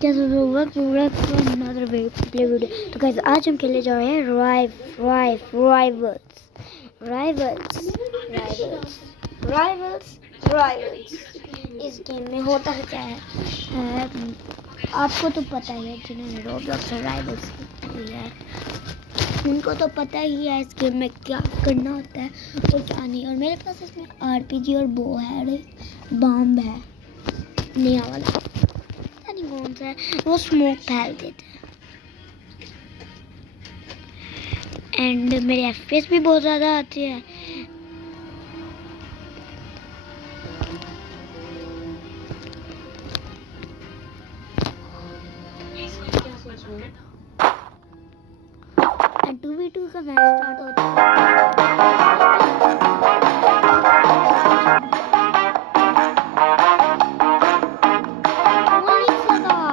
कैसे another play video. तो guys आज हम खेलने जा रहे हैं राइवल्स। इस गेम में होता है क्या है, आपको तो पता ही है, जिन्होंने रोब्लॉक्स और राइवल्स किया है उनको तो पता ही है इस गेम में क्या करना होता है और क्या नहीं। और मेरे पास इसमें आरपीजी और बो है और एक बॉम्ब है नया वाला, नहीं कौन सा है, वो स्मोक फैल देता है। एंड मेरे एफपीएस भी बहुत ज़्यादा आती है। एंड 2v2 का मैच स्टार्ट होता है।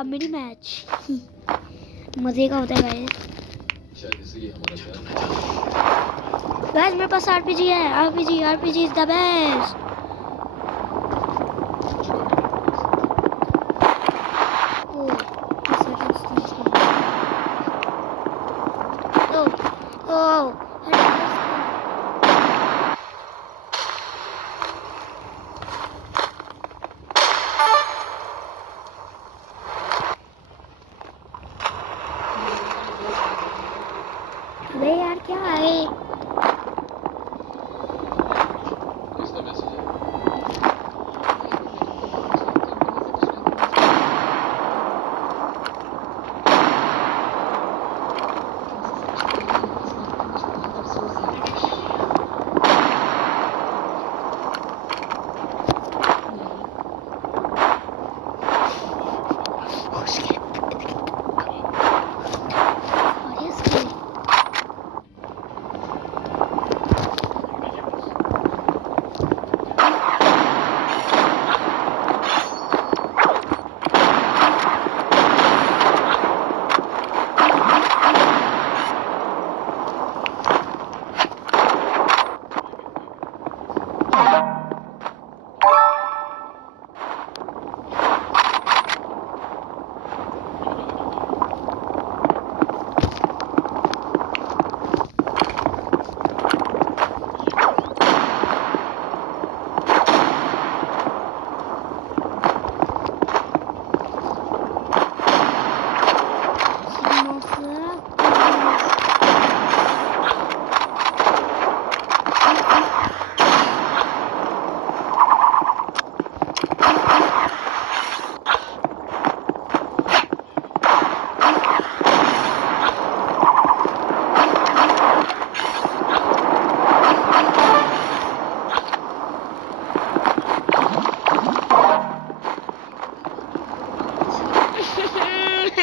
मिनी मैच मजे का होता है गाइस। मेरे पास आरपीजी है, आरपीजी इज द बेस्ट। अबे यार क्या है,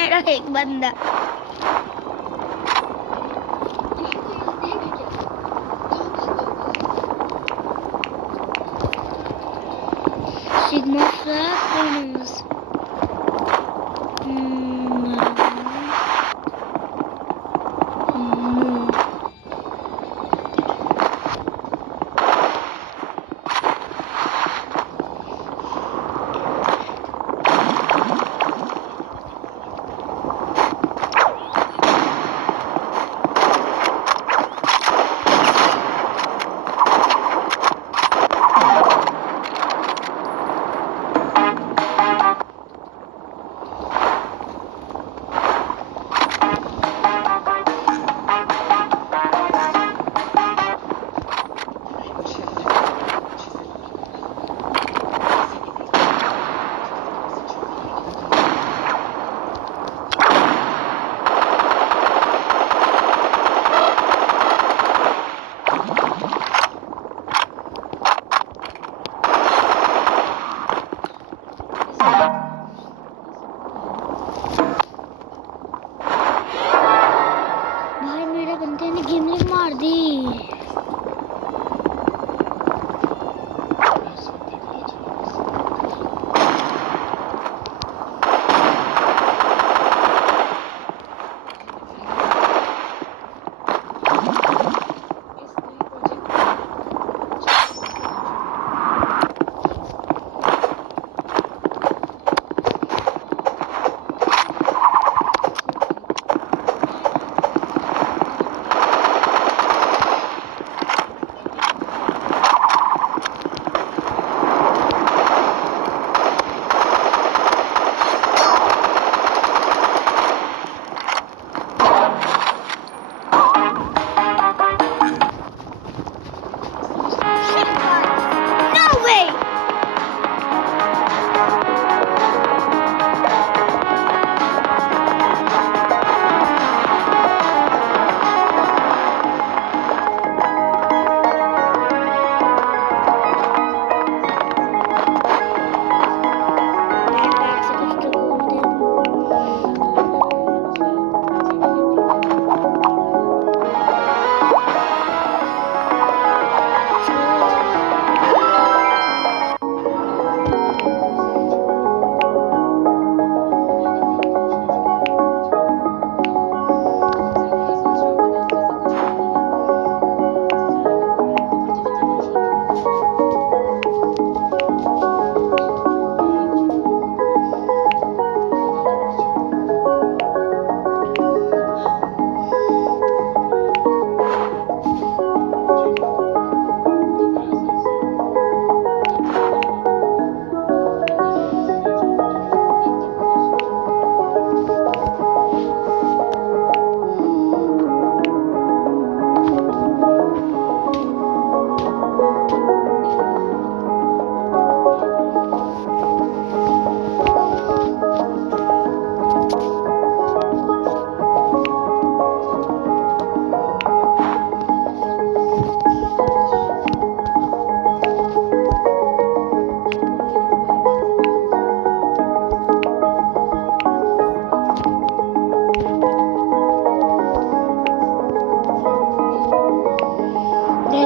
मेरा एक बंदा सिग्मा फ्रैक्शंस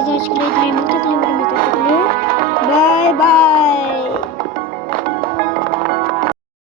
गाइस आज के लिए इतना ही, मिलते हैं अगली वीडियो में, तब तक के लिए बाय बाय।